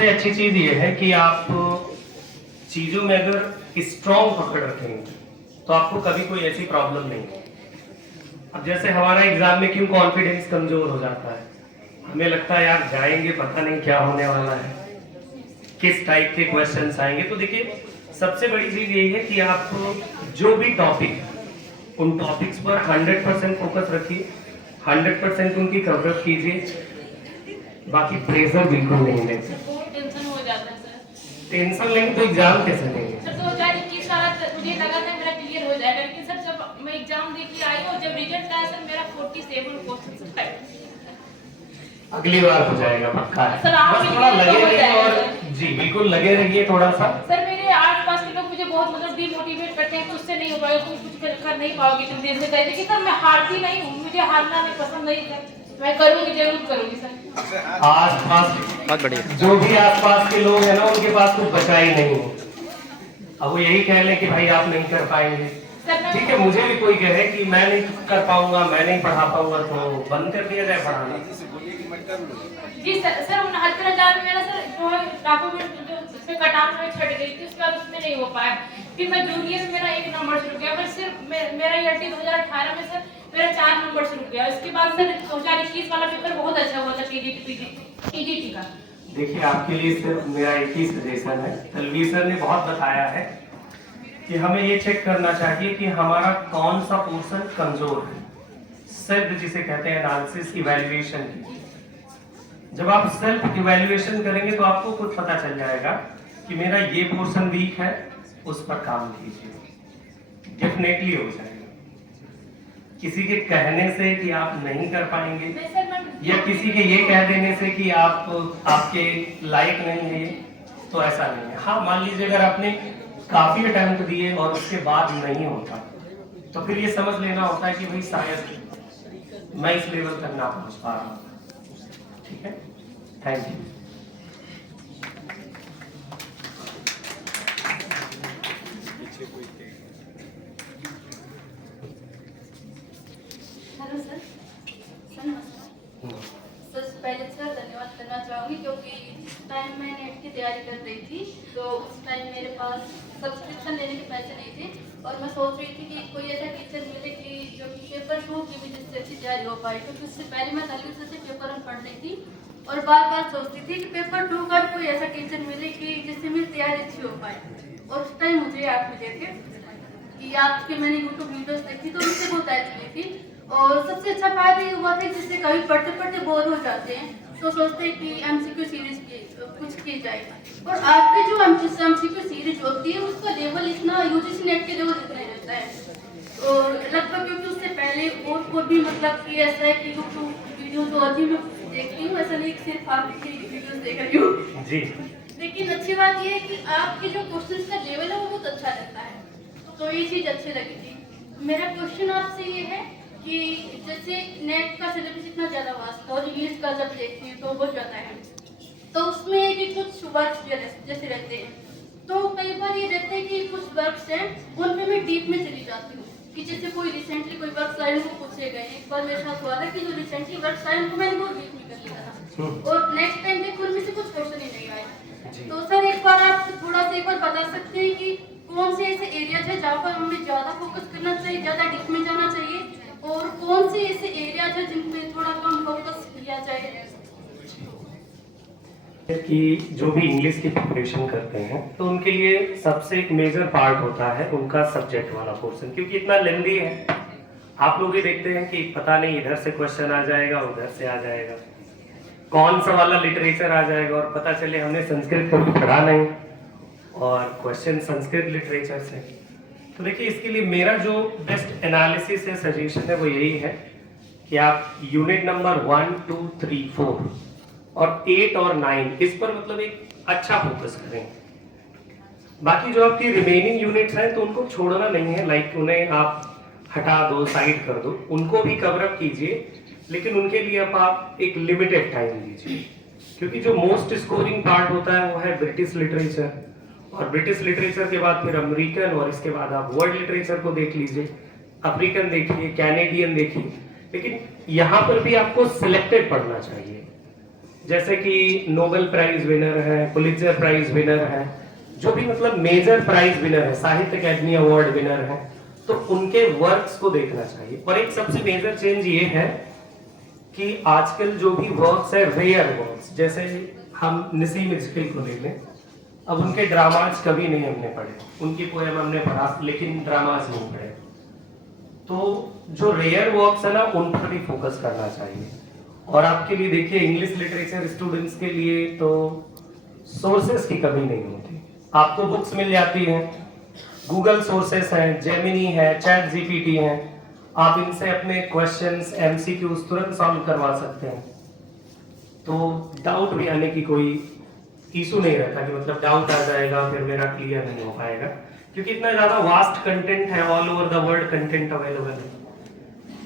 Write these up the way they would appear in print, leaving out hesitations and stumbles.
सबसे अच्छी चीज ये है कि आप चीजों में अगर स्ट्रॉन्ग पकड़ रखेंगे तो आपको कभी कोई ऐसी प्रॉब्लम नहीं है। अब जैसे हमारा एग्जाम में क्यों कॉन्फिडेंस कमजोर हो जाता है, हमें लगता है यार जाएंगे पता नहीं क्या होने वाला है, किस टाइप के क्वेश्चंस आएंगे। तो देखिए सबसे बड़ी चीज यही है कि आप जो भी टॉपिक उन टॉपिक्स पर 100% फोकस रखिए, 100% उनकी कवरअप कीजिए, बाकी प्रेशर बिल्कुल नहीं लेते। टेंशन हो जाता है सर। टेंशन लेंगे तो एग्जाम कैसे देंगे? सर 2021 वाला मुझे लगा था मेरा क्लियर हो जाएगा, लेकिन सर जब मैं एग्जाम दे के आई और जब रिजल्ट आया सर मेरा 47 क्वेश्चन था। अगली बार हो जाएगा पक्का है। सर आप बस थोड़ा लगे रहिए और जी बिल्कुल लगे रहिए थोड़ा सा। सर मेरे आस-पास के लोग मुझे बहुत मतलब डिमोटिवेट करते हैं कि उससे नहीं हो पाएगा, तुम कुछ कर नहीं पाओगे, तुम देर से देखिए सर मैं हारती नहीं हूँ, मुझे हारना नहीं पसंद नहीं सर, मैं करूंगी जरूर करूंगी सर। आसपास बहुत बढ़िया। जो भी आसपास के लोग हैं ना उनके पास कुछ बचा ही नहीं है। अब वो यही कह लें कि भाई आप नहीं कर पाएंगे, ठीक है, मुझे भी कोई कहे कि मैं नहीं कर पाऊंगा, मैं नहीं पढ़ा पाऊंगा, तो बंद कर दिया जाए पढ़ाना। जी सर 69,000 में मेरा सर जो है डॉक्यूमेंट जो उसमें कटान में छट गई थी, उसके बाद उसमें नहीं हो पाया। फिर मैं जूनियर में मेरा 1 नंबर से रुक गया, पर सिर्फ मेरा ईआरटी 2018 में सर मेरा 4 नंबर से रुक गया। इसके बाद सर 2021 वाला पेपर बहुत अच्छा हुआ था टीजीटी का। देखिए आपके लिए सिर्फ मेरा एक ही सजेशन है, तलवीर सर ने बहुत बताया है कि हमें ये चेक करना चाहिए कि हमारा कौन सा पोर्शन कमजोर है, सेल्फ जिसे कहते हैं एनालिसिस इवैल्यूएशन की। जब आप सेल्फ इवैल्यूएशन करेंगे तो आपको खुद पता चल जाएगा कि मेरा ये पोर्शन वीक है, उस पर काम कीजिए, डेफिनेटली हो जाएगा। किसी के कहने से कि आप नहीं कर पाएंगे या किसी के ये कह देने से कि आप आपके लायक नहीं है, तो ऐसा नहीं है। हाँ मान लीजिए अगर आपने काफी अटेम्प्ट दिए और उसके बाद नहीं होता तो फिर ये समझ लेना होता है कि भाई शायद मैं इस लेवल तक ना पहुंच पा रहा हूँ। ठीक है, थैंक यू। हेलो सर, नमस्कार सर। पहले सर धन्यवाद करना चाहूँगी क्योंकि जिस टाइम मैं नेट की तैयारी कर रही थी तो उस टाइम मेरे पास सब्सक्रिप्शन लेने के पैसे नहीं थे और मैं सोच रही थी कि कोई ऐसा टीचर मिले कि जो कि पेपर 2 की भी जिससे अच्छी तैयारी हो पाए, क्योंकि उससे पहले मैं तलवीर सर से पेपर 1 पढ़ रही थी और बार बार सोचती थी कि पेपर 2 का कोई ऐसा टीचर मिले कि जिससे मेरी तैयारी अच्छी हो पाए। और उस टाइम मुझे आप मिले थे कि आपके मैंने यूट्यूब वीडियोस देखी तो उससे बहुत हेल्प मिली थी। और सबसे अच्छा फायदा ये हुआ था जिससे कभी पढ़ते पढ़ते बोर हो जाते हैं तो सोचते हैं कि एमसीक्यू सीरीज की कुछ की जाए। और आपकी जो एमसीक्यू सीरीज होती है उसका लेवल इतना यूजीसी नेट के लेवल इतना रहता है और लगभग, क्योंकि उससे पहले और भी मतलब कि ऐसा है कि यूट्यूब वीडियोज और भी मैं देखती हूँ, ऐसा नहीं सिर्फ आपकी वीडियोज देख रही हूँ जी। लेकिन अच्छी बात ये है कि आपके जो क्वेश्चन का लेवल है वो बहुत अच्छा रहता है, तो ये चीज़ अच्छी लगी थी। मेरा क्वेश्चन आपसे ये है कि जैसे नेट का सिलेबस इतना ज़्यादा वास्ट है और इंग्लिश का जब देखते हैं तो बहुत ज़्यादा है, तो उसमें कि कुछ वर्क्स जैसे रहते हैं तो कई बार ये रहते हैं कि कुछ वर्क्स हैं उन पे मैं डीप में चली जाती हूँ कि जैसे कोई रिसेंटली कोई वर्क्स आए वो पूछे गए। एक बार मेरे साथ हुआ था कि जो रिसेंटली वर्क्स आए उनको मैंने बहुत डीप में कर लिया था और नेक्स्ट टाइम देखो उनमें से कुछ क्वेश्चन ही नहीं आए। तो सर एक बार आप थोड़ा सा एक बार बता सकते हैं कि कौन से ऐसे एरियाज है जहाँ पर हमें ज़्यादा फोकस करना चाहिए, ज़्यादा डीप में जाना चाहिए, और कौन से ऐसे एरियाज है जिन पे थोड़ा कम फोकस किया जाए? कि जो भी इंग्लिश की प्रिपरेशन करते हैं तो उनके लिए सबसे एक मेजर पार्ट होता है उनका सब्जेक्ट वाला पोर्शन, क्योंकि इतना लेंदी है। आप लोग ये देखते हैं कि पता नहीं इधर से क्वेश्चन आ जाएगा, उधर से आ जाएगा, कौन सा वाला लिटरेचर आ जाएगा और पता चले हमने संस्कृत कभी पढ़ा नहीं और क्वेश्चन संस्कृत लिटरेचर से। तो देखिए इसके लिए मेरा जो बेस्ट एनालिसिस है, सजेशन है, वो यही है कि आप यूनिट नंबर 1, 2, 3, 4 और 8 और 9 इस पर मतलब एक अच्छा फोकस करें। बाकी जो आपकी रिमेनिंग यूनिट्स हैं तो उनको छोड़ना नहीं है, लाइक उन्हें आप हटा दो, साइड कर दो, उनको भी कवर अप कीजिए, लेकिन उनके लिए आप एक लिमिटेड टाइम दीजिए, क्योंकि जो मोस्ट स्कोरिंग पार्ट होता है वो है ब्रिटिश लिटरेचर, और ब्रिटिश लिटरेचर के बाद फिर अमेरिकन, और इसके बाद आप वर्ल्ड लिटरेचर को देख लीजिए, अफ्रीकन देखिए, कैनेडियन देखिए। लेकिन यहाँ पर भी आपको सिलेक्टेड पढ़ना चाहिए। जैसे कि नोबेल प्राइज विनर है, पुलित्जर प्राइज विनर है, जो भी मतलब मेजर प्राइज विनर है, साहित्य अकेडमी अवार्ड विनर है, तो उनके वर्क्स को देखना चाहिए। और एक सबसे मेजर चेंज ये है कि आजकल जो भी वर्क्स है, रेयर वर्क्स, जैसे हम नसीम इजकिल को ले लें, अब उनके ड्रामाज कभी नहीं हमने पढ़े, उनकी पोएम हमने पढ़ा लेकिन ड्रामाज नहीं पढ़े। तो जो रेयर वर्क्स है ना, उन पर भी फोकस करना चाहिए। और आपके लिए देखिए, इंग्लिश लिटरेचर स्टूडेंट्स के लिए तो सोर्सेस की कमी नहीं होती, आपको बुक्स मिल जाती हैं, गूगल सोर्सेस हैं, जेमिनी है, चैट जीपीटी है, आप इनसे अपने क्वेश्चंस एमसीक्यूज तुरंत सॉल्व करवा सकते हैं। तो डाउट भी आने की कोई इशू नहीं रहता कि मतलब डाउट आ जाएगा फिर मेरा क्लियर नहीं हो पाएगा, क्योंकि इतना ज्यादा वास्ट कंटेंट है, all over the world content available है।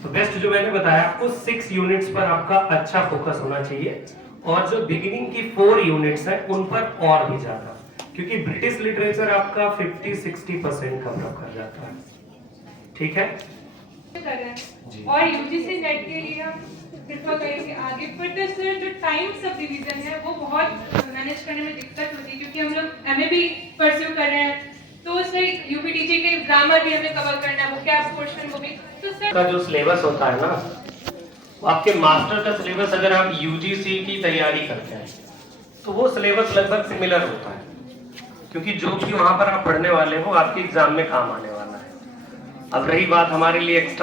तो बेस्ट जो मैंने बताया आपको, 6 यूनिट्स पर आपका अच्छा फोकस होना चाहिए, और जो बिगिनिंग की 4 यूनिट्स हैं उन पर और भी ज्यादा, क्योंकि ब्रिटिश लिटरेचर आपका 50-60% कवर कर जाता है। ठीक है जी। और यूजीसी नेट के लिए हम प्रेफर करेंगे आगे, बट सर जो टाइम सब डिवीजन है वो बहुत मैनेज करने में दिक्कत होती है, क्योंकि हम लोग एमए भी परस्यू कर रहे हैं, तो सर यूपीटीजी के ग्रामर भी हमें कवर करना है, वो क्या पोर्शन वो भी, तो सर का जो सिलेबस होता है ना, आपके मास्टर का सिलेबस अगर आप यूजीसी की तैयारी करते हैं तो वो सिलेबस लगभग सिमिलर होता है, क्योंकि जो भी वहां पर आप पढ़ने वाले हो आपके एग्जाम में काम आने वाला है। अब रही बात हमारे लिए एक्स्ट्रा